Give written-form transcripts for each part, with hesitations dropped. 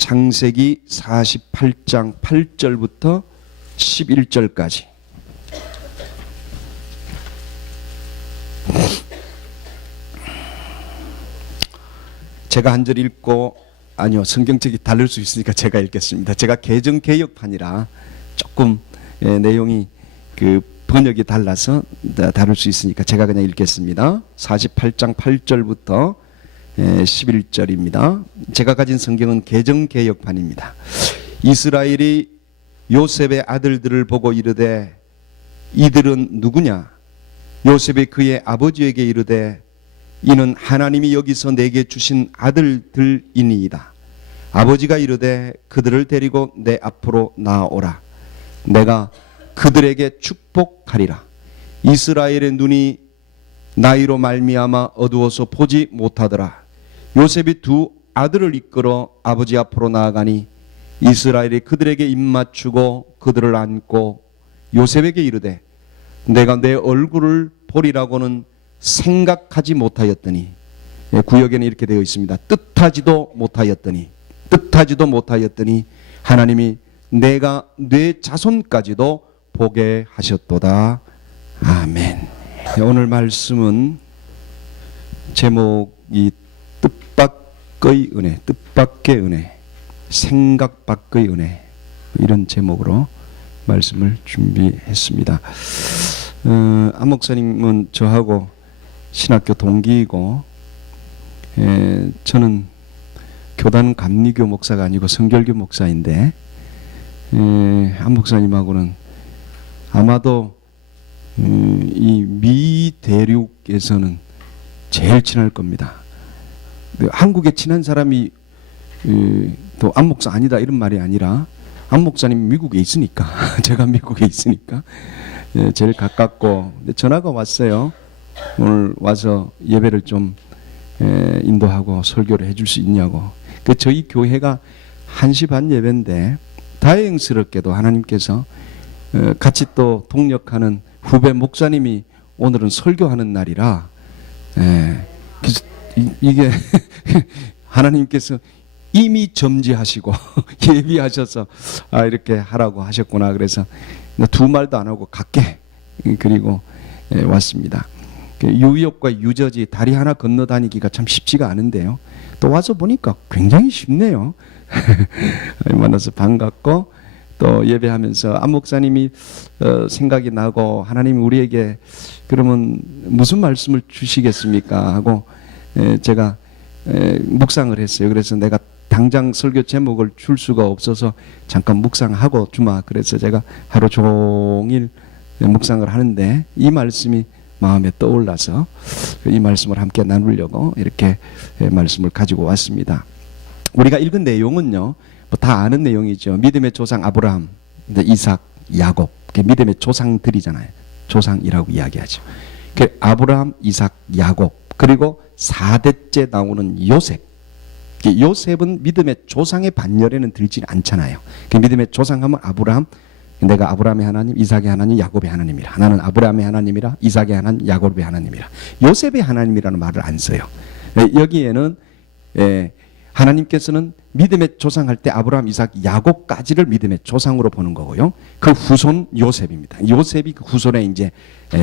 창세기 48장 8절부터 11절까지. 제가 한 절 읽고, 아니요, 성경책이 다를 수 있으니까 제가 읽겠습니다. 제가 개정개혁판이라 조금 내용이 번역이 달라서 다를 수 있으니까 제가 그냥 읽겠습니다. 48장 8절부터 11절입니다. 제가 가진 성경은 개정개혁판입니다. 이스라엘이 요셉의 아들들을 보고 이르되 이들은 누구냐? 요셉이 그의 아버지에게 이르되 이는 하나님이 여기서 내게 주신 아들들이니이다. 아버지가 이르되 그들을 데리고 내 앞으로 나아오라. 내가 그들에게 축복하리라. 이스라엘의 눈이 나이로 말미암아 어두워서 보지 못하더라. 요셉이 두 아들을 이끌어 아버지 앞으로 나아가니 이스라엘이 그들에게 입맞추고 그들을 안고 요셉에게 이르되 내가 내 얼굴을 보리라고는 생각하지 못하였더니, 구역에는 이렇게 되어 있습니다. 뜻하지도 못하였더니 하나님이 내가 내 자손까지도 보게 하셨도다. 아멘. 오늘 말씀은 제목이 뜻밖의 은혜, 뜻밖의 은혜, 생각 밖의 은혜, 이런 제목으로 말씀을 준비했습니다. 안 목사님은 저하고 신학교 동기이고, 저는 교단 감리교 목사가 아니고 성결교 목사인데, 안 목사님하고는 아마도 이 미 대륙에서는 제일 친할 겁니다. 한국에 친한 사람이 또 안 목사 아니다 이런 말이 아니라, 안 목사님 미국에 있으니까 제가 미국에 있으니까 제일 가깝고, 전화가 왔어요. 오늘 와서 예배를 좀 인도하고 설교를 해줄 수 있냐고. 저희 교회가 1시 반 예배인데 다행스럽게도 하나님께서 같이 또 동력하는 후배 목사님이 오늘은 설교하는 날이라, 그래서 이게 하나님께서 이미 점지하시고 예비하셔서 이렇게 하라고 하셨구나. 그래서 두 말도 안 하고 갈게, 그리고 왔습니다. 뉴욕과 유저지 다리 하나 건너 다니기가 참 쉽지가 않은데요, 또 와서 보니까 굉장히 쉽네요. 만나서 반갑고, 또 예배하면서 안 목사님이 생각이 나고, 하나님이 우리에게 그러면 무슨 말씀을 주시겠습니까 하고 제가 묵상을 했어요. 그래서 내가 당장 설교 제목을 줄 수가 없어서 잠깐 묵상하고 주마. 그래서 제가 하루 종일 묵상을 하는데 이 말씀이 마음에 떠올라서 이 말씀을 함께 나누려고 이렇게 말씀을 가지고 왔습니다. 우리가 읽은 내용은요, 다 아는 내용이죠. 믿음의 조상 아브라함, 이삭, 야곱, 믿음의 조상들이잖아요. 조상이라고 이야기하죠. 아브라함, 이삭, 야곱, 그리고 4대째 나오는 요셉. 요셉은 믿음의 조상의 반열에는 들지 않잖아요. 믿음의 조상하면 아브라함, 내가 아브라함의 하나님, 이삭의 하나님, 야곱의 하나님이라. 나는 아브라함의 하나님이라, 이삭의 하나님, 야곱의 하나님이라. 요셉의 하나님이라는 말을 안 써요. 여기에는 하나님께서는 믿음의 조상할 때 아브라함, 이삭, 야곱까지를 믿음의 조상으로 보는 거고요. 그 후손 요셉입니다. 요셉이 그 후손에 이제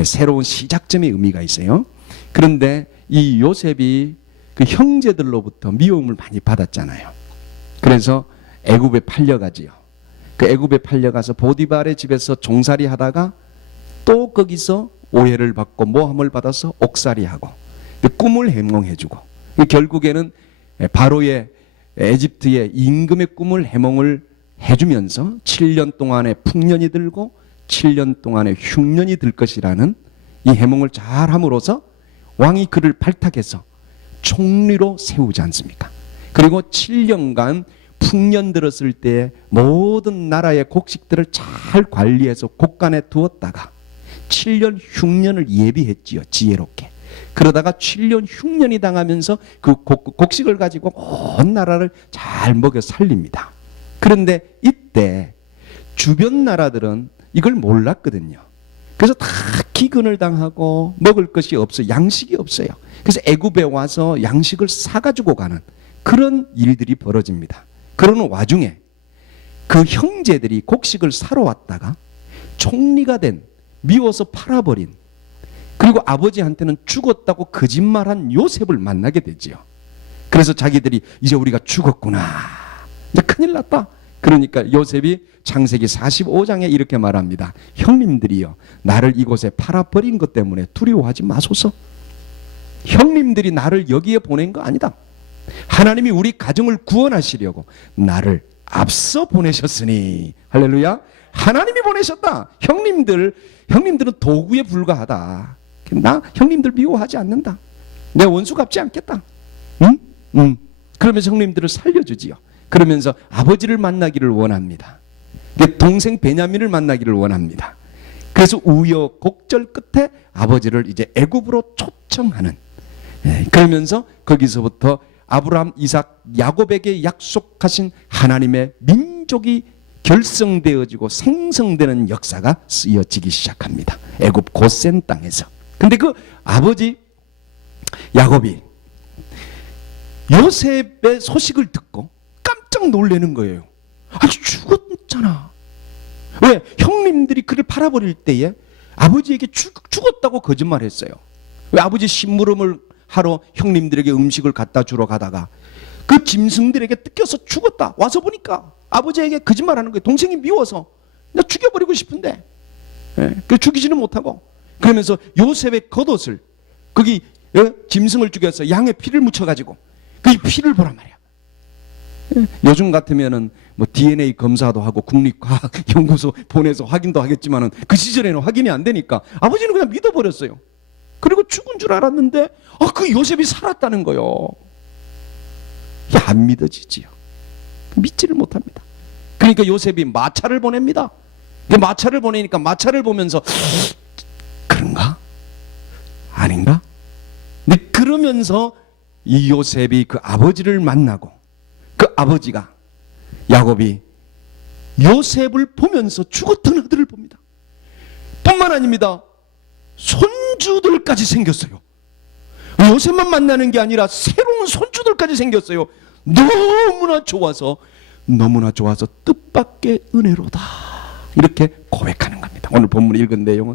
새로운 시작점의 의미가 있어요. 그런데 이 요셉이 그 형제들로부터 미움을 많이 받았잖아요. 그래서 애굽에 팔려가지요. 그 애굽에 팔려가서 보디발의 집에서 종살이 하다가 또 거기서 오해를 받고 모함을 받아서 옥살이하고 꿈을 해몽해주고, 결국에는 바로의 에집트의 임금의 꿈을 해몽을 해주면서 7년 동안의 풍년이 들고 7년 동안의 흉년이 들 것이라는 이 해몽을 잘 함으로써 왕이 그를 발탁해서 총리로 세우지 않습니까? 그리고 7년간 풍년 들었을 때 모든 나라의 곡식들을 잘 관리해서 곳간에 두었다가 7년 흉년을 예비했지요, 지혜롭게. 그러다가 7년 흉년이 당하면서 그 곡식을 가지고 온 나라를 잘 먹여 살립니다. 그런데 이때 주변 나라들은 이걸 몰랐거든요. 그래서 다 기근을 당하고 먹을 것이 없어요. 양식이 없어요. 그래서 애굽에 와서 양식을 사가지고 가는 그런 일들이 벌어집니다. 그러는 와중에 그 형제들이 곡식을 사러 왔다가 총리가 된, 미워서 팔아버린, 그리고 아버지한테는 죽었다고 거짓말한 요셉을 만나게 되지요. 그래서 자기들이 이제 우리가 죽었구나, 이제 큰일 났다. 그러니까 요셉이 창세기 45장에 이렇게 말합니다. 형님들이여, 나를 이곳에 팔아버린 것 때문에 두려워하지 마소서. 형님들이 나를 여기에 보낸 거 아니다. 하나님이 우리 가정을 구원하시려고 나를 앞서 보내셨으니, 할렐루야. 하나님이 보내셨다. 형님들은 도구에 불과하다. 나 형님들 미워하지 않는다. 내 원수 갚지 않겠다. 응? 그러면서 형님들을 살려주지요. 그러면서 아버지를 만나기를 원합니다. 동생 베냐민을 만나기를 원합니다. 그래서 우여곡절 끝에 아버지를 이제 애굽으로 초청하는, 그러면서 거기서부터 아브라함, 이삭, 야곱에게 약속하신 하나님의 민족이 결성되어지고 생성되는 역사가 쓰여지기 시작합니다. 애굽 고센 땅에서. 근데 그 아버지 야곱이 요셉의 소식을 듣고 깜짝 놀라는 거예요. 아니, 죽었잖아. 왜? 형님들이 그를 팔아버릴 때에 아버지에게 죽었다고 거짓말했어요. 왜? 아버지 심부름을 하러 형님들에게 음식을 갖다 주러 가다가 그 짐승들에게 뜯겨서 죽었다. 와서 보니까 아버지에게 거짓말하는 거예요. 동생이 미워서 나 죽여버리고 싶은데, 그 죽이지는 못하고. 그러면서 요셉의 겉옷을, 거기 짐승을 죽여서 양의 피를 묻혀가지고 그 피를 보란 말이야. 요즘 같으면은 뭐 DNA 검사도 하고 국립과학연구소 보내서 확인도 하겠지만은 그 시절에는 확인이 안 되니까 아버지는 그냥 믿어버렸어요. 그리고 죽은 줄 알았는데 그 요셉이 살았다는 거요. 이게 안 믿어지지요. 믿지를 못합니다. 그러니까 요셉이 마차를 보냅니다. 마차를 보내니까 마차를 보면서 그런가? 아닌가? 근데 그러면서 이 요셉이 그 아버지를 만나고, 그 아버지가, 야곱이 요셉을 보면서 죽었던 아들을 봅니다. 뿐만 아닙니다. 손주들까지 생겼어요. 요셉만 만나는 게 아니라 새로운 손주들까지 생겼어요. 너무나 좋아서 뜻밖의 은혜로다, 이렇게 고백하는 겁니다. 오늘 본문 읽은 내용은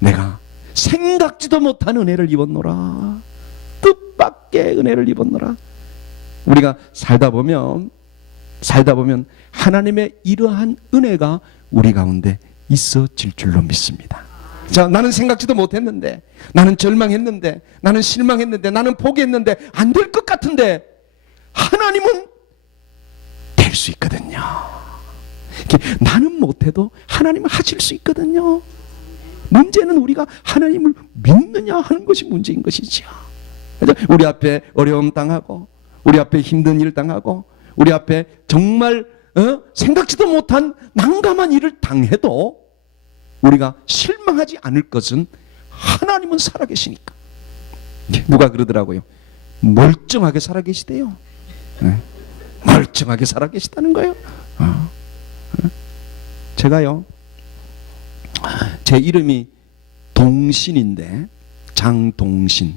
내가 생각지도 못한 은혜를 입었노라, 뜻밖의 은혜를 입었노라. 우리가 살다 보면 하나님의 이러한 은혜가 우리 가운데 있어질 줄로 믿습니다. 자, 나는 생각지도 못했는데, 나는 절망했는데, 나는 실망했는데, 나는 포기했는데 안 될 것 같은데 하나님은 될 수 있거든요. 나는 못해도 하나님은 하실 수 있거든요. 문제는 우리가 하나님을 믿느냐 하는 것이 문제인 것이죠. 우리 앞에 어려움 당하고, 우리 앞에 힘든 일 당하고, 우리 앞에 정말 생각지도 못한 난감한 일을 당해도 우리가 실망하지 않을 것은 하나님은 살아계시니까. 누가 그러더라고요. 멀쩡하게 살아계시대요. 멀쩡하게 살아계시다는 거예요. 제가요, 제 이름이 동신인데, 장동신.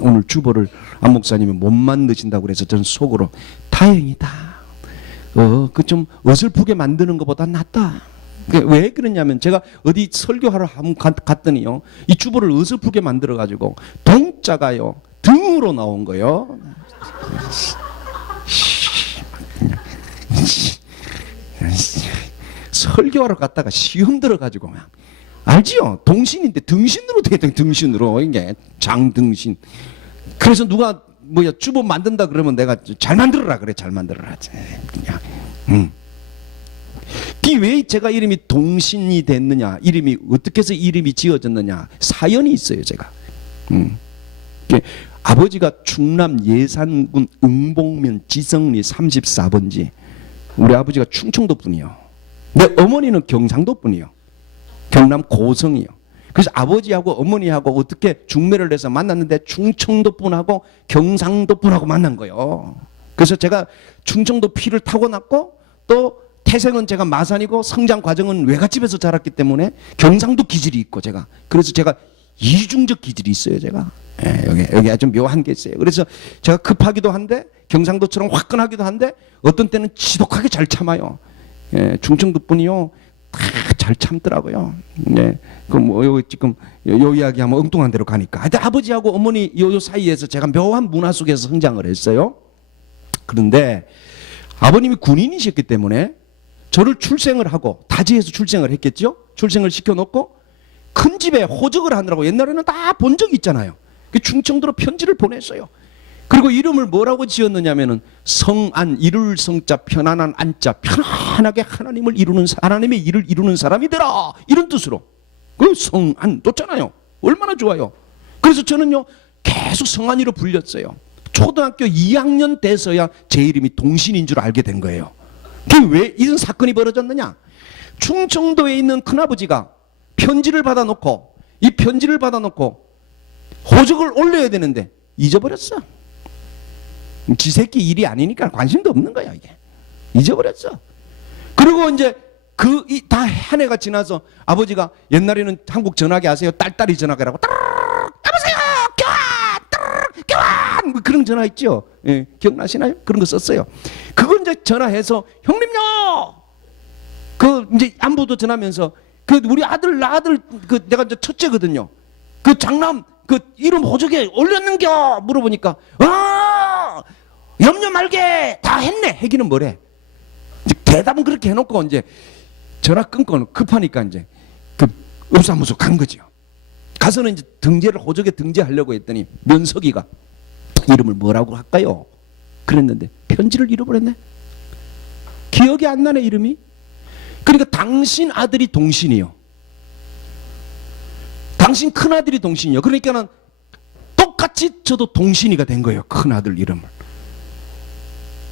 오늘 주보를 안 목사님이 못 만드신다고 그래서 저는 속으로 다행이다. 그 좀 어설프게 만드는 것보다 낫다. 왜 그러냐면 제가 어디 설교하러 한번 갔더니요, 이 주보를 어설프게 만들어 가지고 동자가요 등으로 나온 거요. 설교하러 갔다가 시험 들어가지고, 알지요? 동신인데 등신으로 되겠다. 등신으로. 이게 장등신. 그래서 누가 주보 만든다 그러면 내가 잘 만들어라 그래. 잘 만들어라. 그냥. 왜 제가 이름이 동신이 됐느냐, 이름이 어떻게 해서 이름이 지어졌느냐, 사연이 있어요. 제가 아버지가 충남 예산군 응봉면 지성리 34번지, 우리 아버지가 충청도 분이요. 내 어머니는 경상도 분이요. 경남 고성이요. 그래서 아버지하고 어머니하고 어떻게 중매를 해서 만났는데 충청도 분하고 경상도 분하고 만난 거예요. 그래서 제가 충청도 피를 타고났고, 또 태생은 제가 마산이고 성장 과정은 외갓집에서 자랐기 때문에 경상도 기질이 있고, 그래서 제가 이중적 기질이 있어요. 제가 여기 아주 묘한 게 있어요. 그래서 제가 급하기도 한데 경상도처럼 화끈하기도 한데 어떤 때는 지독하게 잘 참아요. 예, 충청도 분이요 다 잘 참더라고요. 네, 그뭐 요 지금 요 이야기하면 엉뚱한 데로 가니까. 하여튼 아버지하고 어머니 요 사이에서 제가 묘한 문화 속에서 성장을 했어요. 그런데 아버님이 군인이셨기 때문에 저를 출생을 하고 다지에서 출생을 했겠죠. 출생을 시켜놓고 큰 집에 호적을 하느라고 옛날에는 다 본 적이 있잖아요. 충청도로 편지를 보냈어요. 그리고 이름을 뭐라고 지었느냐면은 성안, 이룰 성자, 편안한 안자, 편안하게 하나님을 이루는 하나님의 일을 이루는 사람이더라, 이런 뜻으로. 그 성안 뒀잖아요. 얼마나 좋아요. 그래서 저는요 계속 성안이로 불렸어요. 초등학교 2학년 돼서야 제 이름이 동신인 줄 알게 된 거예요. 그게 왜 이런 사건이 벌어졌느냐? 충청도에 있는 큰아버지가 편지를 받아놓고, 이 편지를 받아놓고 호적을 올려야 되는데 잊어버렸어. 지 새끼 일이 아니니까 관심도 없는 거야, 이게. 잊어버렸어. 그리고 이제 그 다 한 해가 지나서 아버지가 옛날에는 한국 전화기 아세요? 딸딸이 전화기라고 여보세요 교환 교환 뭐 그런 전화 있죠. 예, 기억나시나요? 그런 거 썼어요. 그건 이제 전화해서 형님요 그 이제 안부도 전하면서 그 우리 아들 나 아들 그 내가 이제 첫째거든요. 그 장남 그 이름 호적에 올렸는겨 물어보니까 염려 말게 다 했네. 해기는 뭐래? 대답은 그렇게 해놓고 이제 전화 끊고 급하니까 이제 그 up사무소 간 거죠. 가서는 이제 등재를 호적에 등재하려고 했더니 면석이가 이름을 뭐라고 할까요? 그랬는데 편지를 잃어버렸네. 기억이 안 나네 이름이. 그러니까 당신 아들이 동신이요. 당신 큰아들이 동신이요. 그러니까는 똑같이 저도 동신이가 된 거예요. 큰아들 이름을.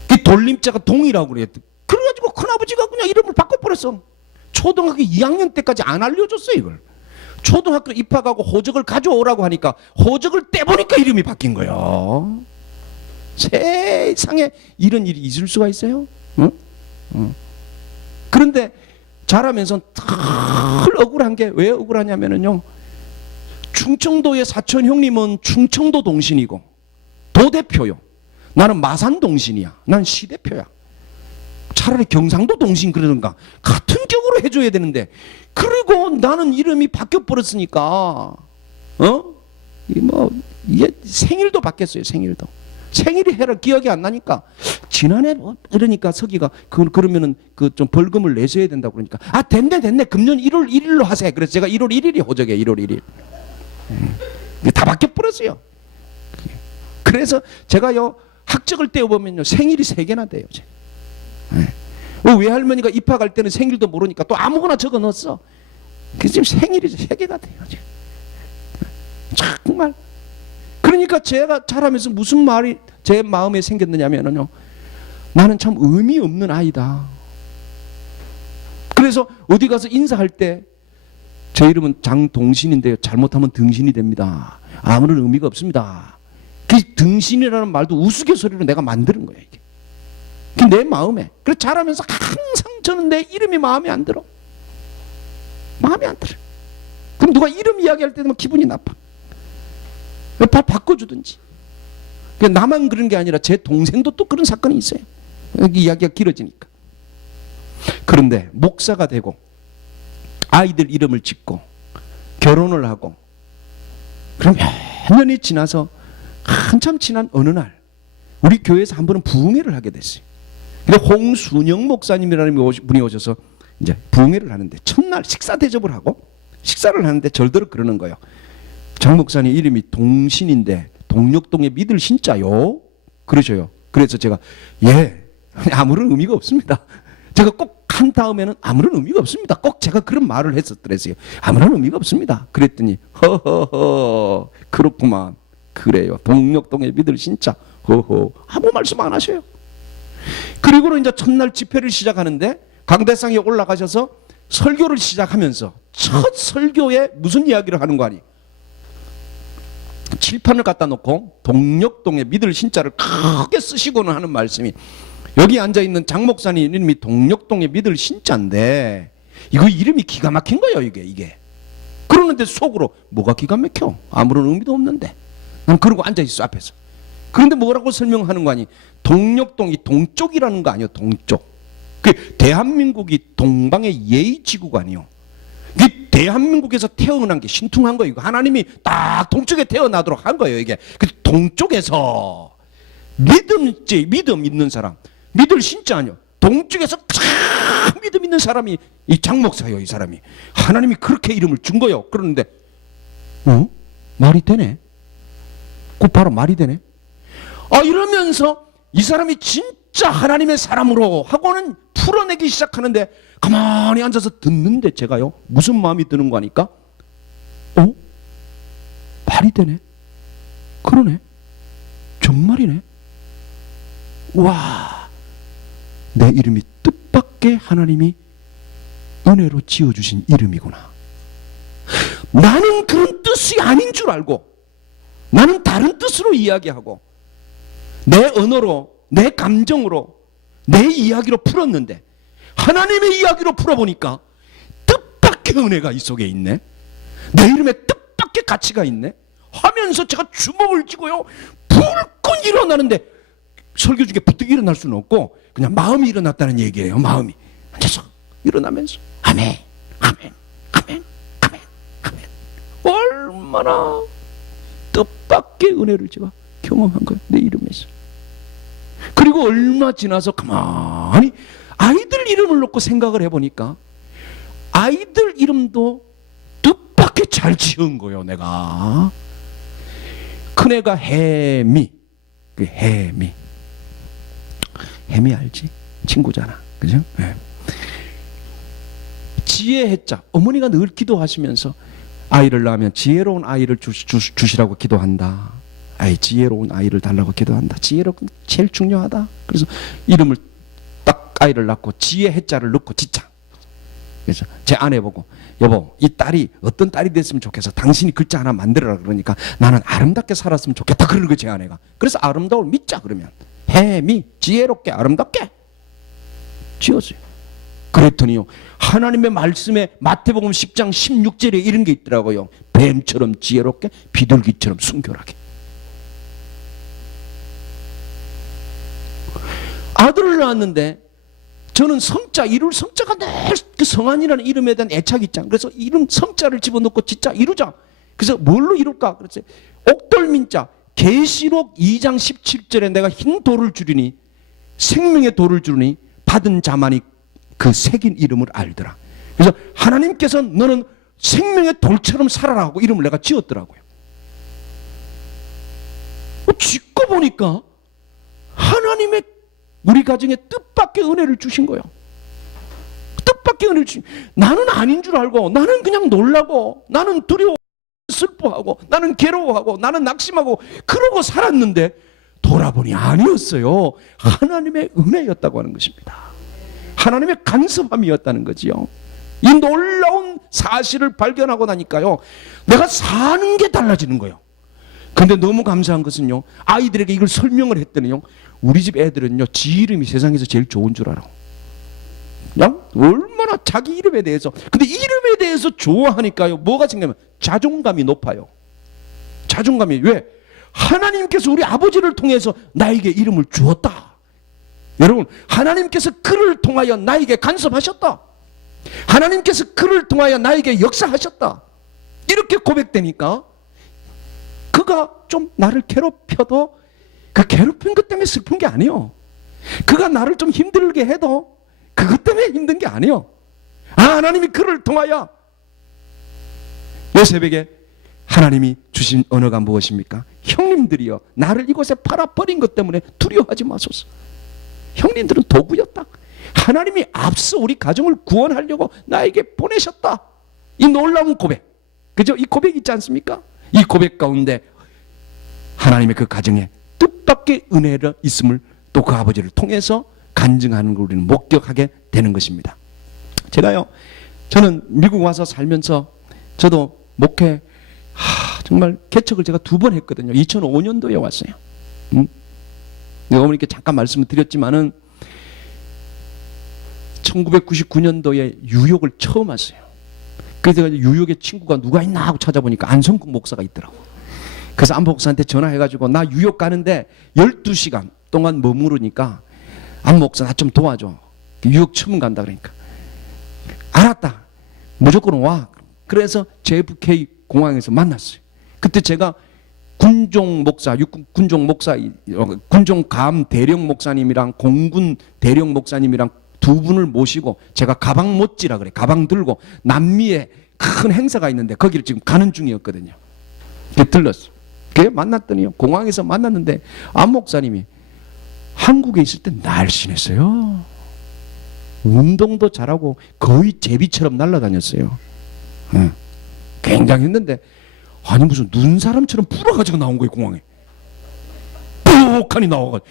그 돌림자가 동이라고 그래요. 그래가지고 큰아버지가 그냥 이름을 바꿔버렸어. 초등학교 2학년 때까지 안 알려줬어요 이걸. 초등학교 입학하고 호적을 가져오라고 하니까 호적을 떼보니까 이름이 바뀐 거예요. 세상에 이런 일이 있을 수가 있어요? 응? 그런데 자라면서 늘 억울한 게 왜 억울하냐면요, 충청도의 사촌 형님은 충청도 동신이고 도대표요. 나는 마산 동신이야. 난 시대표야. 차라리 경상도 동신 그러든가 같은 격으로 해줘야 되는데, 그리고 나는 이름이 바뀌어 버렸으니까 이게 생일도 바뀌었어요. 생일이 해라 기억이 안 나니까 지난해 그러니까 서기가 그러면은 그 좀 벌금을 내셔야 된다고 그러니까 됐네 금년 1월 1일로 하세요. 그래서 제가 1월 1일이 호적이에요. 1월 1일. 다 바뀌어 버렸어요. 그래서 제가요 학적을 떼어보면요 생일이 3개나 돼요. 외할머니가 입학할 때는 생일도 모르니까 또 아무거나 적어 넣었어. 그래서 지금 생일이 3개가 돼요. 정말. 그러니까 제가 자라면서 무슨 말이 제 마음에 생겼느냐면요, 나는 참 의미 없는 아이다. 그래서 어디 가서 인사할 때 제 이름은 장동신인데요, 잘못하면 등신이 됩니다. 아무런 의미가 없습니다. 그 등신이라는 말도 우스갯소리로 내가 만드는 거예요. 이게 내 마음에. 그래서 자라면서 항상 저는 내 이름이 마음에 안 들어. 마음에 안 들어. 그럼 누가 이름 이야기할 때는 기분이 나빠. 바꿔주든지. 나만 그런 게 아니라 제 동생도 또 그런 사건이 있어요. 여기 이야기가 길어지니까. 그런데 목사가 되고 아이들 이름을 짓고 결혼을 하고 그럼 몇 년이 지나서 한참 지난 어느 날 우리 교회에서 한 번은 부흥회를 하게 됐어요. 근데 홍순영 목사님이라는 분이 오셔서 이제 부흥회를 하는데 첫날 식사 대접을 하고 식사를 하는데 절대로 그러는 거예요. 장 목사님 이름이 동신인데 동력동에 믿을 신자요? 그러셔요. 그래서 제가 아무런 의미가 없습니다. 제가 꼭 한 다음에는 아무런 의미가 없습니다. 꼭 제가 그런 말을 했었더랬어요. 아무런 의미가 없습니다. 그랬더니 허허허 그렇구만. 그래요. 동력동에 믿을 신자. 허허 아무 말씀 안 하셔요. 그리고는 이제 첫날 집회를 시작하는데 강대상에 올라가셔서 설교를 시작하면서 첫 설교에 무슨 이야기를 하는 거 아니? 칠판을 갖다 놓고 동력동에 믿을 신자를 크게 쓰시고는 하는 말씀이, 여기 앉아있는 장 목사님 이름이 동력동에 믿을 신자인데 이거 이름이 기가 막힌 거예요. 이게 그러는데 속으로 뭐가 기가 막혀? 아무런 의미도 없는데. 난 그러고 앉아있어 앞에서. 그런데 뭐라고 설명하는 거 아니? 동력동이 동쪽이라는 거 아니에요? 동쪽. 그 대한민국이 동방의 예의지구가 아니에요. 이 대한민국에서 태어난 게 신통한 거예요. 하나님이 딱 동쪽에 태어나도록 한 거예요. 이게 그 동쪽에서 믿음 있는 사람, 믿을 신자 아니요. 동쪽에서 참 믿음 있는 사람이 이 장목사예요. 이 사람이 하나님이 그렇게 이름을 준 거예요. 그런데 말이 되네. 그 바로 말이 되네. 이러면서 이 사람이 진짜 하나님의 사람으로 하고는 풀어내기 시작하는데 가만히 앉아서 듣는데 제가요 무슨 마음이 드는 거 아니까 말이 되네. 그러네. 정말이네. 와, 내 이름이 뜻밖의 하나님이 은혜로 지어주신 이름이구나. 나는 그런 뜻이 아닌 줄 알고 나는 다른 뜻으로 이야기하고 내 언어로 내 감정으로 내 이야기로 풀었는데 하나님의 이야기로 풀어보니까 뜻밖의 은혜가 이 속에 있네. 내 이름에 뜻밖의 가치가 있네 하면서 제가 주먹을 쥐고요 불끈 일어나는데 설교 중에 부뜩 일어날 수는 없고 그냥 마음이 일어났다는 얘기예요. 마음이 앉아서 일어나면서 아멘 아멘 아멘 아멘 아멘. 얼마나 뜻밖의 은혜를 제가 경험한 거예요. 내 이름에서. 그리고 얼마 지나서 가만히 아이들 이름을 놓고 생각을 해보니까 아이들 이름도 뜻밖의 잘 지은 거예요. 내가 큰애가 해미. 그 해미 알지? 친구잖아. 그죠? 네. 지혜 해자. 어머니가 늘 기도하시면서 아이를 낳으면 지혜로운 아이를 주시라고 기도한다. 지혜로운 아이를 달라고 기도한다. 지혜로 제일 중요하다. 그래서 이름을 딱 아이를 낳고 지혜 해자를 넣고 짓자. 그래서 제 아내 보고 여보 이 딸이 어떤 딸이 됐으면 좋겠어. 당신이 글자 하나 만들어라. 그러니까 나는 아름답게 살았으면 좋겠다. 그러는 거예요. 제 아내가. 그래서 아름다움을 믿자. 그러면 해미 지혜롭게 아름답게 지었어요. 그랬더니요 하나님의 말씀에 마태복음 10장 16절에 이런 게 있더라고요. 뱀처럼 지혜롭게 비둘기처럼 순결하게. 아들을 낳았는데 저는 성자 이룰 성자가 늘 그 성안이라는 이름에 대한 애착이 있잖아요. 그래서 이름 성자를 집어넣고 진짜 이루자. 그래서 뭘로 이룰까? 그래서 옥돌민자 계시록 2장 17절에 내가 흰 돌을 주리니 생명의 돌을 주리니 받은 자만이 그 새긴 이름을 알더라. 그래서 하나님께서 너는 생명의 돌처럼 살아라 하고 이름을 내가 지었더라고요. 짓고 보니까 하나님의 우리 가정에 뜻밖의 은혜를 주신 거예요. 뜻밖의 은혜를 주신. 나는 아닌 줄 알고 나는 그냥 놀라고 나는 두려워 슬퍼하고 나는 괴로워하고 나는 낙심하고 그러고 살았는데 돌아보니 아니었어요. 하나님의 은혜였다고 하는 것입니다. 하나님의 간섭함이었다는 거지요. 이 놀라운 사실을 발견하고 나니까요 내가 사는 게 달라지는 거예요. 근데 너무 감사한 것은요 아이들에게 이걸 설명을 했더니요 우리 집 애들은요 지 이름이 세상에서 제일 좋은 줄 알아. 그냥 얼마나 자기 이름에 대해서. 근데 이름에 대해서 좋아하니까요 뭐가 생기면 자존감이 높아요. 자존감이. 왜? 하나님께서 우리 아버지를 통해서 나에게 이름을 주었다. 여러분 하나님께서 그를 통하여 나에게 간섭하셨다. 하나님께서 그를 통하여 나에게 역사하셨다. 이렇게 고백되니까 그가 좀 나를 괴롭혀도 그 괴롭힌 것 때문에 슬픈 게 아니에요. 그가 나를 좀 힘들게 해도 그것 때문에 힘든 게 아니에요. 하나님이 그를 통하여 요셉에게 하나님이 주신 언어가 무엇입니까? 형님들이여 나를 이곳에 팔아버린 것 때문에 두려워하지 마소서. 형님들은 도구였다. 하나님이 앞서 우리 가정을 구원하려고 나에게 보내셨다. 이 놀라운 고백. 그죠? 이 고백 있지 않습니까? 이 고백 가운데 하나님의 그 가정에 뜻밖의 은혜가 있음을 또 그 아버지를 통해서 간증하는 걸 우리는 목격하게 되는 것입니다. 저는 미국 와서 살면서 저도 목회 정말 개척을 제가 2번 했거든요. 2005년도에 왔어요. 내가 어머니께 잠깐 말씀을 드렸지만은 1999년도에 뉴욕을 처음 왔어요. 그래서 뉴욕에 친구가 누가 있나 하고 찾아보니까 안성국 목사가 있더라고. 그래서 안 목사한테 전화해가지고 나 뉴욕 가는데 12시간 동안 머무르니까 안 목사 나 좀 도와줘. 뉴욕 처음 간다 그러니까. 알았다. 무조건 와. 그래서 JFK 공항에서 만났어요. 그때 제가 군종 목사, 군종 목사, 군종 감 대령 목사님이랑 공군 대령 목사님이랑 두 분을 모시고 제가 가방 못지라 그래. 가방 들고 남미에 큰 행사가 있는데 거기를 지금 가는 중이었거든요. 그게 들렀어. 그게 만났더니요. 공항에서 만났는데 안 목사님이 한국에 있을 때 날씬했어요. 운동도 잘하고 거의 제비처럼 날아다녔어요. 굉장했는데 아니 무슨 눈사람처럼 불어가지고 나온 거예요. 공항에 뻑하니 나와가지고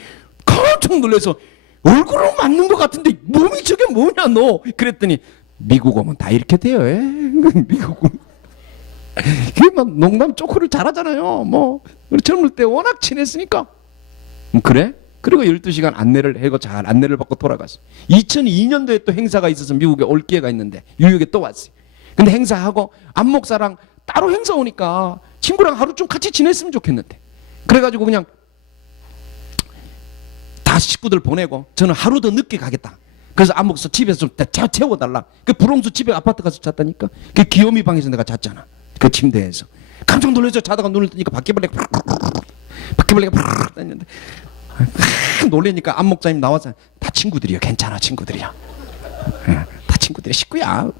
깜짝 놀라서 얼굴로 맞는 것 같은데 몸이 저게 뭐냐 너. 그랬더니 미국 오면 다 이렇게 돼요. 미국 오면 그게 막 농담 쪼크를 잘하잖아요. 뭐 젊을 때 워낙 친했으니까. 그래? 그리고 12시간 안내를 해고 잘 안내를 받고 돌아갔어요. 2002년도에 또 행사가 있어서 미국에 올 기회가 있는데 뉴욕에 또 왔어요. 근데 행사하고 안 목사랑 따로 행사 오니까 친구랑 하루 좀 같이 지냈으면 좋겠는데 그래가지고 그냥 다 식구들 보내고 저는 하루 더 늦게 가겠다. 그래서 안 목사 집에서 좀 채워달라. 그 불홍수 집에 아파트 가서 잤다니까. 그 귀요미 방에서 내가 잤잖아. 그 침대에서 깜짝 놀라서 자다가 눈을 뜨니까 바퀴벌레가 다녔는데 놀래니까 안 목사님 나와서 다 친구들이야. 괜찮아 친구들이야. 다 친구들이야. 식구야.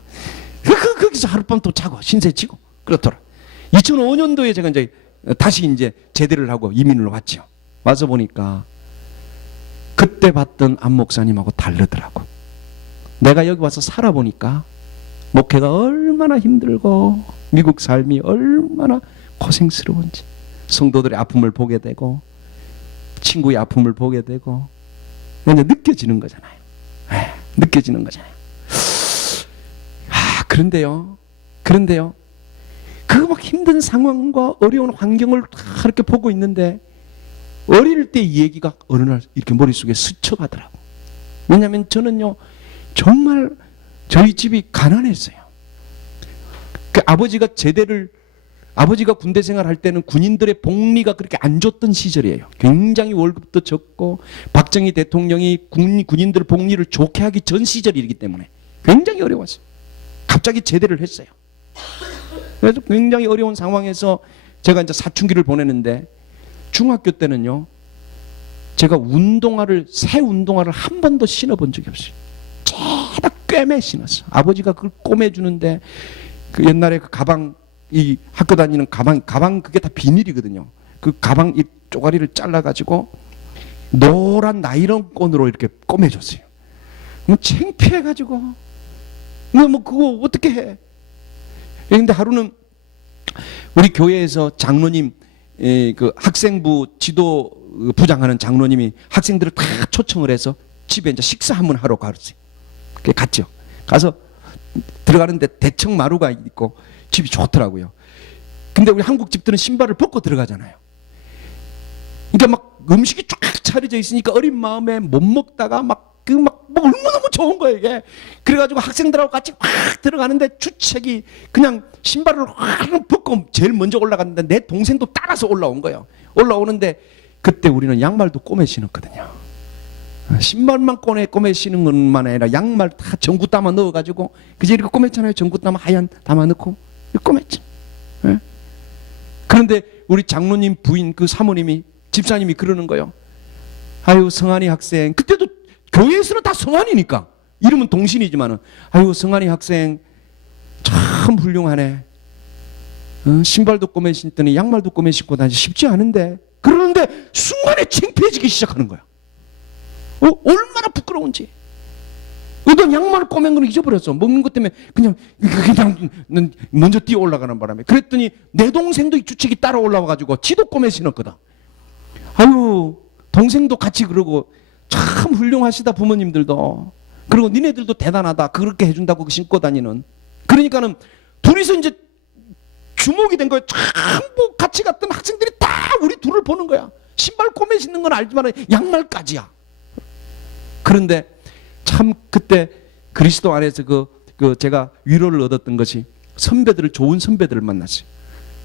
거기서 하룻밤 또 자고 신세치고 그렇더라. 2005년도에 제가 이제 다시 이제 제대를 하고 이민을 왔죠. 와서 보니까 그때 봤던 안 목사님하고 다르더라고. 내가 여기 와서 살아보니까 목회가 얼마나 힘들고 미국 삶이 얼마나 고생스러운지 성도들의 아픔을 보게 되고 친구의 아픔을 보게 되고 그냥 느껴지는 거잖아요. 느껴지는 거잖아요. 그런데요 그 막 힘든 상황과 어려운 환경을 다 이렇게 보고 있는데 어릴 때 이 얘기가 어느 날 이렇게 머릿속에 스쳐가더라고. 왜냐하면 저는요 정말 저희 집이 가난했어요. 그 아버지가 군대 생활할 때는 군인들의 복리가 그렇게 안 좋던 시절이에요. 굉장히 월급도 적고 박정희 대통령이 군인들 복리를 좋게 하기 전 시절이기 때문에 굉장히 어려웠어요. 갑자기 제대를 했어요. 그래서 굉장히 어려운 상황에서 제가 이제 사춘기를 보내는데 중학교 때는요 제가 새 운동화를 한 번도 신어본 적이 없어요. 죄다 꿰매 신었어. 아버지가 그걸 꼬매주는데 그 옛날에 그 가방 이 학교 다니는 가방 그게 다 비닐이거든요. 그 가방 이 쪼가리를 잘라가지고 노란 나이론끈으로 이렇게 꼬매줬어요. 뭐 창피해가지고 뭐 그거 어떻게 해? 그런데 하루는 우리 교회에서 장로님 그 학생부 지도 부장하는 장로님이 학생들을 다 초청을 해서 집에 이제 식사 한번 하러 갔어요. 갔죠. 가서 들어가는데 대청 마루가 있고 집이 좋더라고요. 근데 우리 한국 집들은 신발을 벗고 들어가잖아요. 그러니까 막 음식이 쫙 차려져 있으니까 어린 마음에 못 먹다가 막 너무너무 좋은 거예요, 이게. 그래가지고 학생들하고 같이 확 들어가는데 주책이 그냥 신발을 확 벗고 제일 먼저 올라갔는데 내 동생도 따라서 올라온 거예요. 올라오는데 그때 우리는 양말도 꼬매 신었거든요. 신발만 꼬매 신은 것만 아니라 양말 다 전구 담아 넣어가지고 그제 이렇게 꼬맸잖아요. 전구 담아 하얀 담아 넣고 꼬맸죠. 네? 그런데 우리 장로님 부인 그 사모님이 집사님이 그러는 거예요. 아유 성한이 학생 그때도 교회에서는 다 성한이니까 이름은 동신이지만은 아유 성한이 학생 참 훌륭하네. 신발도 꼬매 신더니 양말도 꼬매 신고 다니지 쉽지 않은데 그러는데 순간에 창피해지기 시작하는 거야. 얼마나 부끄러운지. 넌 양말을 꼬맨 걸 잊어버렸어. 먹는 것 때문에 그냥 먼저 뛰어 올라가는 바람에. 그랬더니 내 동생도 이 주책이 따라 올라와가지고 지도 꼬매 신었거든. 아유 동생도 같이 그러고 참 훌륭하시다 부모님들도. 그리고 니네들도 대단하다. 그렇게 해준다고 신고 다니는. 그러니까는 둘이서 이제 주목이 된 거야. 전부 같이 갔던 학생들이 다 우리 둘을 보는 거야. 신발 꼬매 신는 건 알지만 양말까지야. 그런데 참 그때 그리스도 안에서 제가 위로를 얻었던 것이 선배들을 좋은 선배들을 만났어요.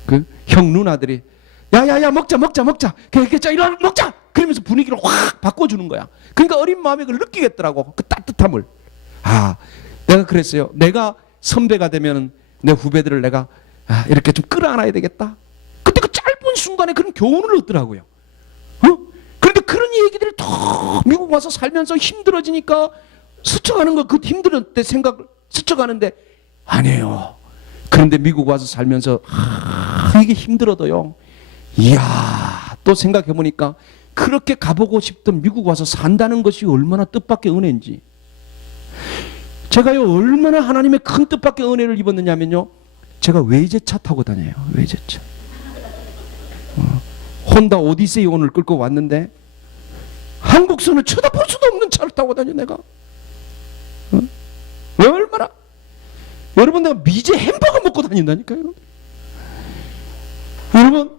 그 형 누나들이 야야야 먹자. 자 일어나 먹자. 그러면서 분위기를 확 바꿔주는 거야. 그러니까 어린 마음에 그걸 느끼겠더라고. 그 따뜻함을. 아, 내가 그랬어요. 내가 선배가 되면 내 후배들을 내가 이렇게 좀 끌어안아야 되겠다. 그때 그 짧은 순간에 그런 교훈을 얻더라고요. 그런데 그런 얘기들을 더 미국 와서 살면서 힘들어지니까 스쳐가는 거, 그 힘들 때 생각을 스쳐가는데 아니에요. 그런데 미국 와서 살면서 이게 힘들어도요. 이야, 또 생각해 보니까 그렇게 가보고 싶던 미국 와서 산다는 것이 얼마나 뜻밖의 은혜인지. 제가요 얼마나 하나님의 큰 뜻밖의 은혜를 입었느냐면요, 제가 외제차 타고 다녀요. 외제차. 혼다 오디세이 오늘 끌고 왔는데 한국선을 쳐다볼 수도 없는 차를 타고 다녀 내가. 얼마나. 여러분, 내가 미제 햄버거 먹고 다닌다니까요. 여러분,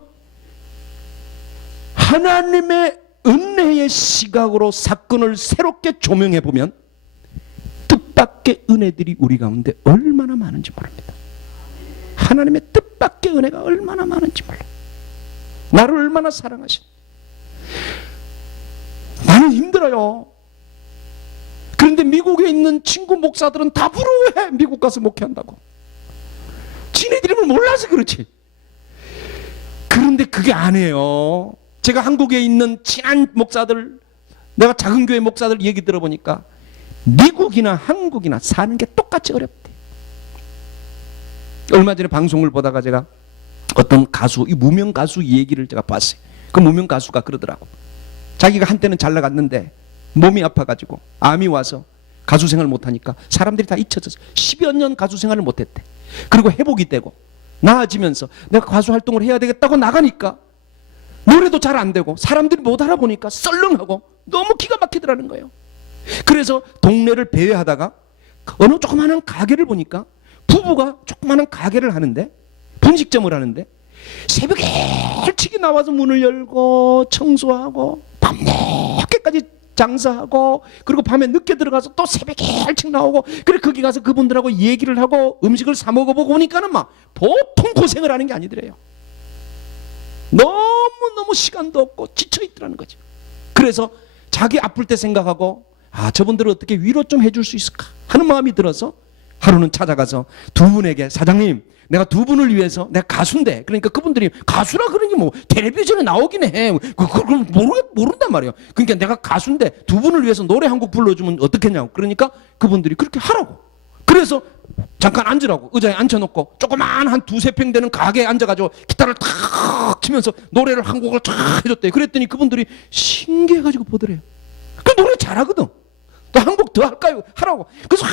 하나님의 은혜의 시각으로 사건을 새롭게 조명해 보면 뜻밖의 은혜들이 우리 가운데 얼마나 많은지 모릅니다. 하나님의 뜻밖의 은혜가 얼마나 많은지 몰라. 나를 얼마나 사랑하신. 나는 힘들어요. 그런데 미국에 있는 친구 목사들은 다 부러워해. 미국 가서 목회한다고. 지네들이 몰라서 그렇지. 그런데 그게 아니에요. 제가 한국에 있는 친한 목사들, 내가 작은 교회 목사들 얘기 들어보니까 미국이나 한국이나 사는 게 똑같이 어렵대. 얼마 전에 방송을 보다가 제가 어떤 가수, 이 무명 가수 얘기를 제가 봤어요. 그 무명 가수가 그러더라고. 자기가 한때는 잘 나갔는데 몸이 아파가지고 암이 와서 가수 생활을 못하니까 사람들이 다 잊혀졌어. 10여 년 가수 생활을 못했대. 그리고 회복이 되고 나아지면서 내가 가수 활동을 해야 되겠다고 나가니까 노래도 잘 안 되고 사람들이 못 알아보니까 썰렁하고 너무 기가 막히더라는 거예요. 그래서 동네를 배회하다가 어느 조그마한 가게를 보니까 부부가 조그마한 가게를 하는데, 분식점을 하는데 새벽에 일찍이 나와서 문을 열고 청소하고 밤늦게까지 장사하고, 그리고 밤에 늦게 들어가서 또 새벽에 일찍 나오고, 그래 거기 가서 그분들하고 얘기를 하고 음식을 사 먹어보고 오니까는 막 보통 고생을 하는 게 아니더래요. 너무너무 시간도 없고 지쳐있더라는 거죠. 그래서 자기 아플 때 생각하고 저분들을 어떻게 위로 좀 해줄 수 있을까 하는 마음이 들어서 하루는 찾아가서 두 분에게, 사장님 내가 두 분을 위해서, 내가 가수인데, 그러니까 그분들이 가수라 그러니 뭐 텔레비전에 나오긴 해. 그럼 모른단 말이에요. 그러니까 내가 가수인데 두 분을 위해서 노래 한 곡 불러주면 어떻겠냐고. 그러니까 그분들이 그렇게 하라고. 그래서 잠깐 앉으라고 의자에 앉혀놓고 조그만 한 두세 평 되는 가게에 앉아가지고 기타를 탁 치면서 노래를 한 곡을 탁 해줬대. 그랬더니 그분들이 신기해가지고 보더래요. 그 노래 잘하거든. 또 한 곡 더 할까요? 하라고. 그래서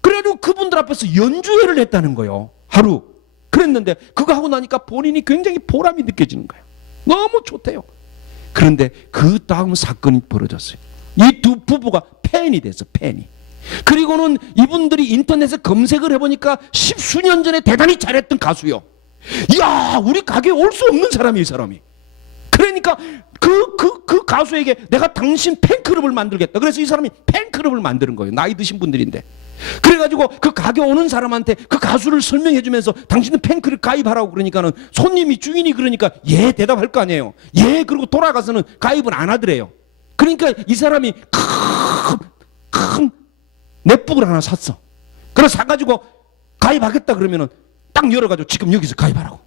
그래가지고 그분들 앞에서 연주회를 했다는 거예요. 하루. 그랬는데 그거 하고 나니까 본인이 굉장히 보람이 느껴지는 거예요. 너무 좋대요. 그런데 그 다음 사건이 벌어졌어요. 이 두 부부가 팬이 됐어. 팬이. 그리고는 이분들이 인터넷에 검색을 해보니까 십수년 전에 대단히 잘했던 가수요. 이야, 우리 가게에 올 수 없는 사람이, 이 사람이. 그러니까 그 가수에게 내가 당신 팬클럽을 만들겠다. 그래서 이 사람이 팬클럽을 만드는 거예요. 나이 드신 분들인데. 그래가지고 그 가게 오는 사람한테 그 가수를 설명해주면서 당신은 팬클럽 가입하라고. 그러니까는 손님이, 주인이 그러니까 예 대답할 거 아니에요. 예, 그리고 돌아가서는 가입을 안 하더래요. 그러니까 이 사람이 큰 넷북을 하나 샀어. 그래서 사가지고 가입하겠다 그러면은 딱 열어가지고 지금 여기서 가입하라고.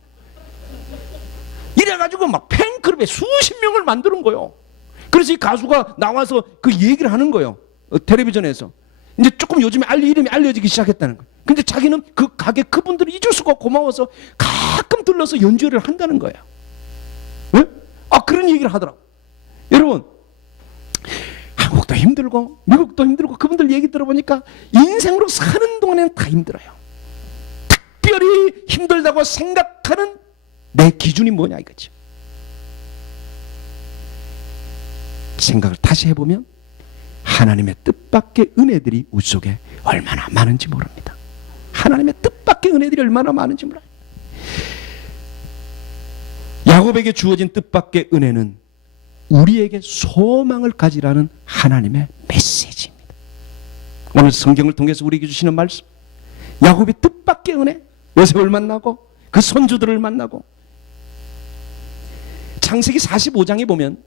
이래가지고 막 팬클럽에 수십 명을 만드는 거예요. 그래서 이 가수가 나와서 그 얘기를 하는 거예요. 텔레비전에서. 이제 조금 요즘에 이름이 알려지기 시작했다는 거예요. 근데 자기는 그 가게 그분들을 잊을 수가 없고 고마워서 가끔 들러서 연주회를 한다는 거예요. 네? 그런 얘기를 하더라고. 여러분, 한국도 힘들고 미국도 힘들고 그분들 얘기 들어보니까 인생으로 사는 동안에는 다 힘들어요. 특별히 힘들다고 생각하는 내 기준이 뭐냐 이거지. 생각을 다시 해보면 하나님의 뜻밖의 은혜들이 우리 속에 얼마나 많은지 모릅니다. 하나님의 뜻밖의 은혜들이 얼마나 많은지 몰라요. 야곱에게 주어진 뜻밖의 은혜는 우리에게 소망을 가지라는 하나님의 메시지입니다. 오늘 성경을 통해서 우리에게 주시는 말씀, 야곱의 뜻밖의 은혜, 요셉을 만나고 그 손주들을 만나고 창세기 45장에 보면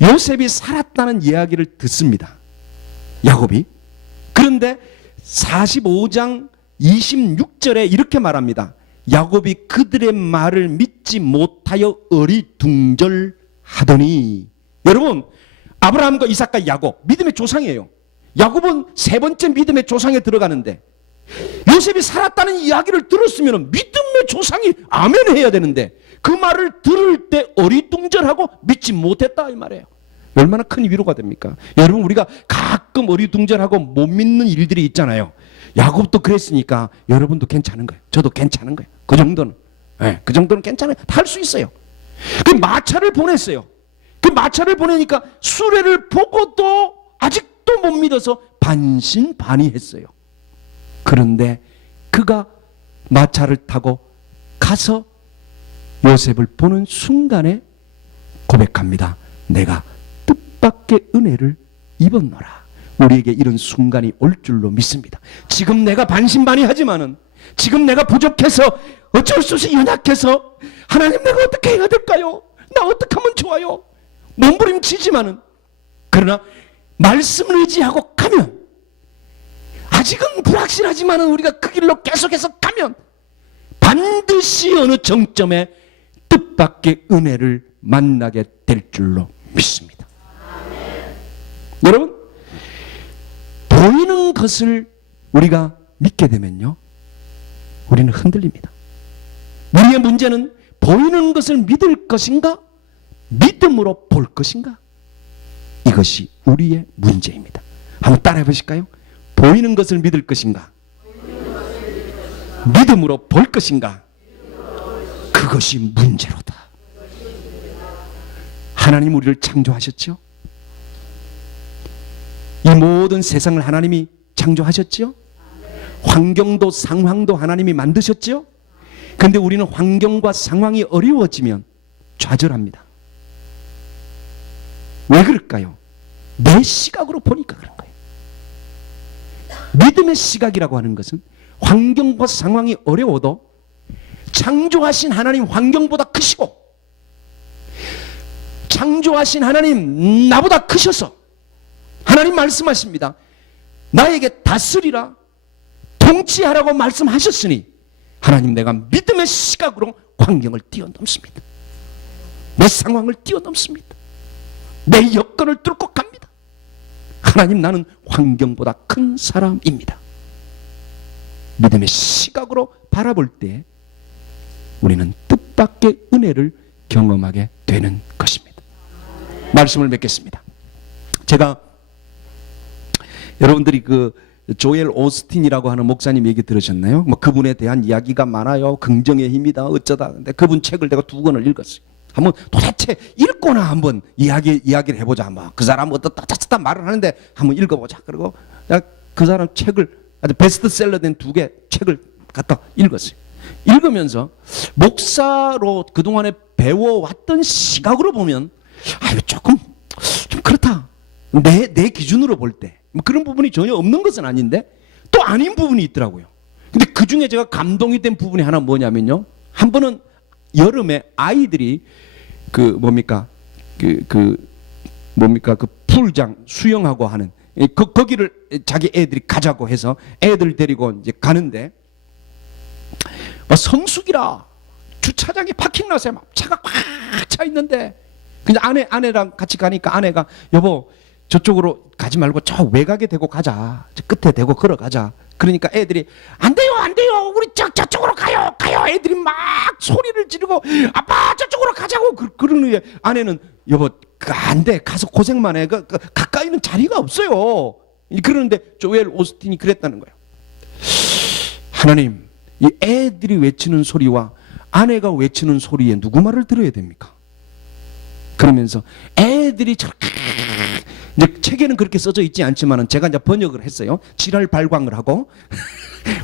요셉이 살았다는 이야기를 듣습니다. 야곱이. 그런데 45장 26절에 이렇게 말합니다. 야곱이 그들의 말을 믿지 못하여 어리둥절하더니. 여러분, 아브라함과 이삭과 야곱, 믿음의 조상이에요. 야곱은 세 번째 믿음의 조상에 들어가는데 요셉이 살았다는 이야기를 들었으면 믿음의 조상이 아멘 해야 되는데 그 말을 들을 때 어리둥절하고 믿지 못했다 이 말이에요. 얼마나 큰 위로가 됩니까? 여러분, 우리가 가끔 어리둥절하고 못 믿는 일들이 있잖아요. 야곱도 그랬으니까 여러분도 괜찮은 거예요. 저도 괜찮은 거예요. 그 정도는. 네, 그 정도는 괜찮아요. 다 할 수 있어요. 그 마차를 보냈어요. 그 마차를 보내니까 수레를 보고도 아직도 못 믿어서 반신반의했어요. 그런데 그가 마차를 타고 가서 요셉을 보는 순간에 고백합니다. 내가 뜻밖의 은혜를 입었노라. 우리에게 이런 순간이 올 줄로 믿습니다. 지금 내가 반신반의하지만은, 지금 내가 부족해서 어쩔 수 없이 연약해서 하나님 내가 어떻게 해야 될까요? 나 어떻게 하면 좋아요? 몸부림치지만은, 그러나 말씀을 의지하고 가면, 아직은 불확실하지만은 우리가 그 길로 계속해서 가면 반드시 어느 정점에 뜻밖의 은혜를 만나게 될 줄로 믿습니다. 여러분, 보이는 것을 우리가 믿게 되면요, 우리는 흔들립니다. 우리의 문제는 보이는 것을 믿을 것인가, 믿음으로 볼 것인가, 이것이 우리의 문제입니다. 한번 따라해 보실까요? 보이는 것을 믿을 것인가, 믿음으로 볼 것인가, 그것이 문제로다. 하나님 우리를 창조하셨죠? 이 모든 세상을 하나님이 창조하셨죠? 환경도 상황도 하나님이 만드셨죠? 그런데 우리는 환경과 상황이 어려워지면 좌절합니다. 왜 그럴까요? 내 시각으로 보니까 그런 거예요. 믿음의 시각이라고 하는 것은 환경과 상황이 어려워도 창조하신 하나님 환경보다 크시고, 창조하신 하나님 나보다 크셔서 하나님 말씀하십니다. 나에게 다스리라, 통치하라고 말씀하셨으니 하나님, 내가 믿음의 시각으로 환경을 뛰어넘습니다. 내 상황을 뛰어넘습니다. 내 여건을 뚫고 갑니다. 하나님, 나는 환경보다 큰 사람입니다. 믿음의 시각으로 바라볼 때 우리는 뜻밖의 은혜를 경험하게 되는 것입니다. 말씀을 맺겠습니다. 제가 여러분들이 그 조엘 오스틴이라고 하는 목사님 얘기 들으셨나요? 뭐 그분에 대한 이야기가 많아요. 긍정의 힘이다 어쩌다. 근데 그분 책을 내가 2권을 읽었어요. 한번 도대체 읽거나 한번 이야기를 해보자. 한번 그 사람 어떻다 말을 하는데 한번 읽어보자. 그리고 그 사람 책을 아주 베스트셀러된 2개 책을 갖다 읽었어요. 읽으면서 목사로 그동안에 배워왔던 시각으로 보면 이거 조금 좀 그렇다. 내 기준으로 볼 때 그런 부분이 전혀 없는 것은 아닌데 또 아닌 부분이 있더라고요. 근데 그 중에 제가 감동이 된 부분이 하나 뭐냐면요. 한 번은 여름에 아이들이 그 풀장 수영하고 하는 거기를 자기 애들이 가자고 해서 애들 데리고 이제 가는데 성수기라 주차장에 파킹라서에 막 차가 꽉 차 있는데 그냥 아내랑 같이 가니까 아내가 여보 저쪽으로 가지 말고 저 외곽에 대고 가자. 저 끝에 대고 걸어가자. 그러니까 애들이 안 돼요 우리 저쪽으로 가요 애들이 막 소리를 지르고 아빠 저쪽으로 가자고 그러는 게 아내는 여보 안 돼 가서 고생만 해 가까이는 자리가 없어요. 그러는데 조엘 오스틴이 그랬다는 거예요. 하나님, 이 애들이 외치는 소리와 아내가 외치는 소리에 누구 말을 들어야 됩니까? 그러면서 애들이 저렇게 이제 책에는 그렇게 써져 있지 않지만은 제가 이제 번역을 했어요. 지랄 발광을 하고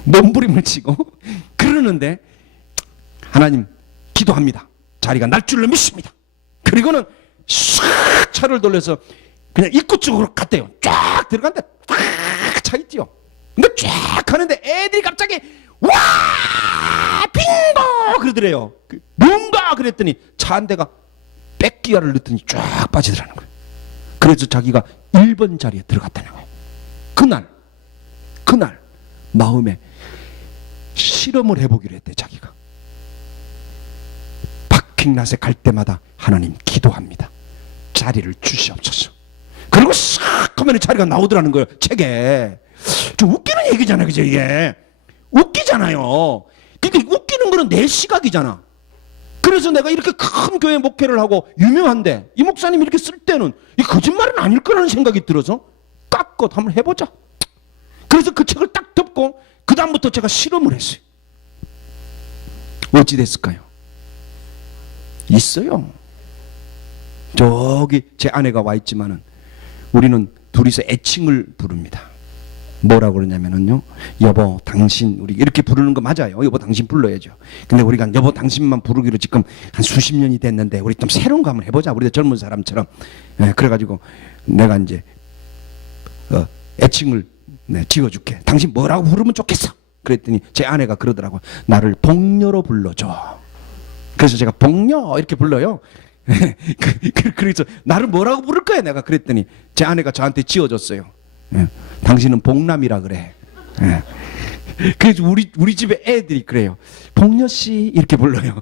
몸부림을 치고 그러는데 하나님 기도합니다. 자리가 날 줄로 믿습니다. 그리고는 샥 차를 돌려서 그냥 입구 쪽으로 갔대요. 쫙 들어간데 딱 차 있지요. 근데 쫙 가는데 애들이 갑자기 와 빙고 그러더래요. 뭔가 그랬더니 차 한 대가 빽기야를 넣더니 쫙 빠지더라는 거예요. 그래서 자기가 1번 자리에 들어갔다는 거예요. 그날 마음에 실험을 해보기로 했대. 자기가 바킹낫에 갈 때마다 하나님 기도합니다. 자리를 주시옵소서. 그리고 싹 하면 자리가 나오더라는 거예요. 책에. 좀 웃기는 얘기잖아요. 그죠? 이게 웃기잖아요. 근데 웃기는 거는 내 시각이잖아. 그래서 내가 이렇게 큰 교회 목회를 하고 유명한데 이 목사님이 이렇게 쓸 때는 이 거짓말은 아닐 거라는 생각이 들어서 깎고 한번 해보자. 그래서 그 책을 딱 덮고 그 다음부터 제가 실험을 했어요. 어찌 됐을까요? 있어요. 저기 제 아내가 와 있지만은 우리는 둘이서 애칭을 부릅니다. 뭐라고 그러냐면은요, 여보 당신, 우리 이렇게 부르는 거 맞아요. 여보 당신 불러야죠. 근데 우리가 여보 당신만 부르기로 지금 한 수십 년이 됐는데 우리 좀 새로운 거 한번 해보자. 우리도 젊은 사람처럼. 그래가지고 내가 이제 애칭을 지어줄게. 당신 뭐라고 부르면 좋겠어? 그랬더니 제 아내가 그러더라고요. 나를 복녀로 불러줘. 그래서 제가 복녀 이렇게 불러요. 그래서 나를 뭐라고 부를 거야 내가. 그랬더니 제 아내가 저한테 지어줬어요. 당신은 복남이라 그래. 그래서 우리 집에 애들이 그래요. 복녀씨 이렇게 불러요.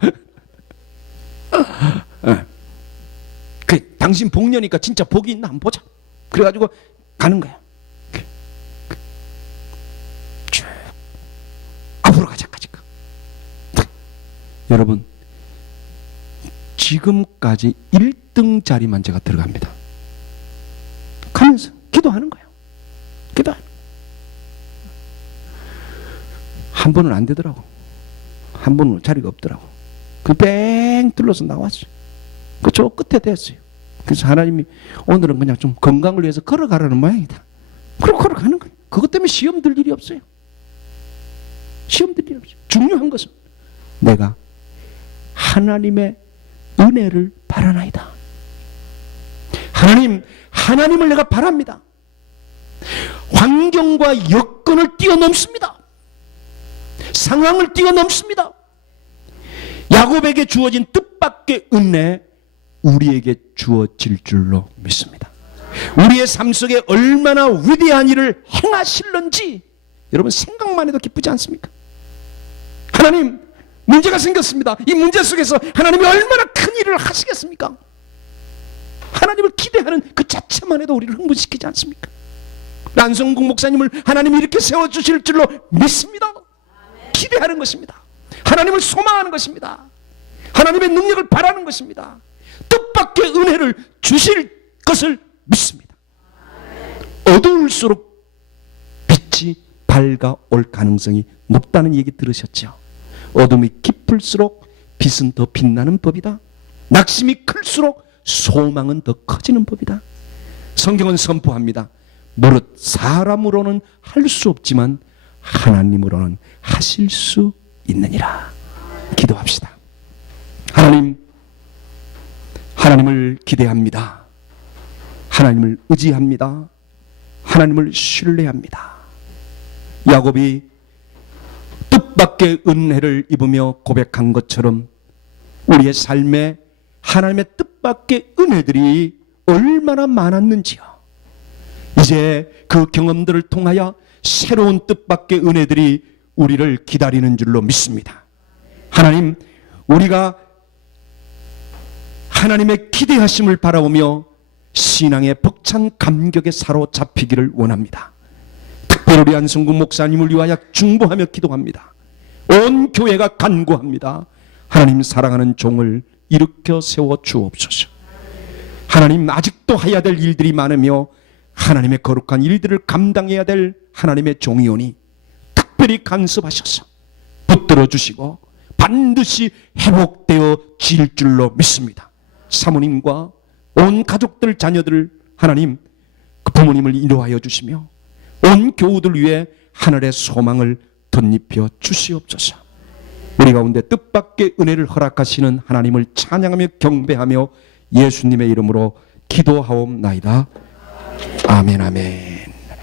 당신 복녀니까 진짜 복이 있나 한번 보자. 그래가지고 가는 거야. 쭉 앞으로 가자. 여러분, 지금까지 1등 자리만 제가 들어갑니다. 가면서 기도하는 거예요. 한 번은 안 되더라고. 한 번은 자리가 없더라고. 뺑 둘러서 나왔어요. 저 끝에 됐어요. 그래서 하나님이 오늘은 그냥 좀 건강을 위해서 걸어가라는 모양이다. 걸어가는 거예요. 그것 때문에 시험 들 일이 없어요. 시험 들 일이 없어요. 중요한 것은 내가 하나님의 은혜를 바라나이다. 하나님을 내가 바랍니다. 환경과 여건을 뛰어넘습니다. 상황을 뛰어넘습니다. 야곱에게 주어진 뜻밖의 은혜 우리에게 주어질 줄로 믿습니다. 우리의 삶 속에 얼마나 위대한 일을 행하실는지 여러분 생각만 해도 기쁘지 않습니까? 하나님, 문제가 생겼습니다. 이 문제 속에서 하나님이 얼마나 큰 일을 하시겠습니까? 하나님을 기대하는 그 자체만 해도 우리를 흥분시키지 않습니까? 란성국 목사님을 하나님이 이렇게 세워주실 줄로 믿습니다. 기대하는 것입니다. 하나님을 소망하는 것입니다. 하나님의 능력을 바라는 것입니다. 뜻밖의 은혜를 주실 것을 믿습니다. 어두울수록 빛이 밝아올 가능성이 높다는 얘기 들으셨죠? 어둠이 깊을수록 빛은 더 빛나는 법이다. 낙심이 클수록 소망은 더 커지는 법이다. 성경은 선포합니다. 무릇 사람으로는 할 수 없지만 하나님으로는 하실 수 있느니라. 기도합시다. 하나님을 기대합니다. 하나님을 의지합니다. 하나님을 신뢰합니다. 야곱이 뜻밖의 은혜를 입으며 고백한 것처럼 우리의 삶에 하나님의 뜻밖의 은혜들이 얼마나 많았는지요. 이제 그 경험들을 통하여 새로운 뜻밖의 은혜들이 우리를 기다리는 줄로 믿습니다. 하나님, 우리가 하나님의 기대하심을 바라보며 신앙의 벅찬 감격에 사로잡히기를 원합니다. 특별히 우리 안성국 목사님을 위하여 중보하며 기도합니다. 온 교회가 간구합니다. 하나님, 사랑하는 종을 일으켜 세워 주옵소서. 하나님, 아직도 해야 될 일들이 많으며 하나님의 거룩한 일들을 감당해야 될 하나님의 종이오니 특별히 간섭하셔서 붙들어 주시고 반드시 회복되어 질 줄로 믿습니다. 사모님과 온 가족들, 자녀들, 하나님 그 부모님을 인도하여 주시며 온 교우들 위해 하늘의 소망을 덧입혀 주시옵소서. 우리 가운데 뜻밖의 은혜를 허락하시는 하나님을 찬양하며 경배하며 예수님의 이름으로 기도하옵나이다. 아멘, 아멘.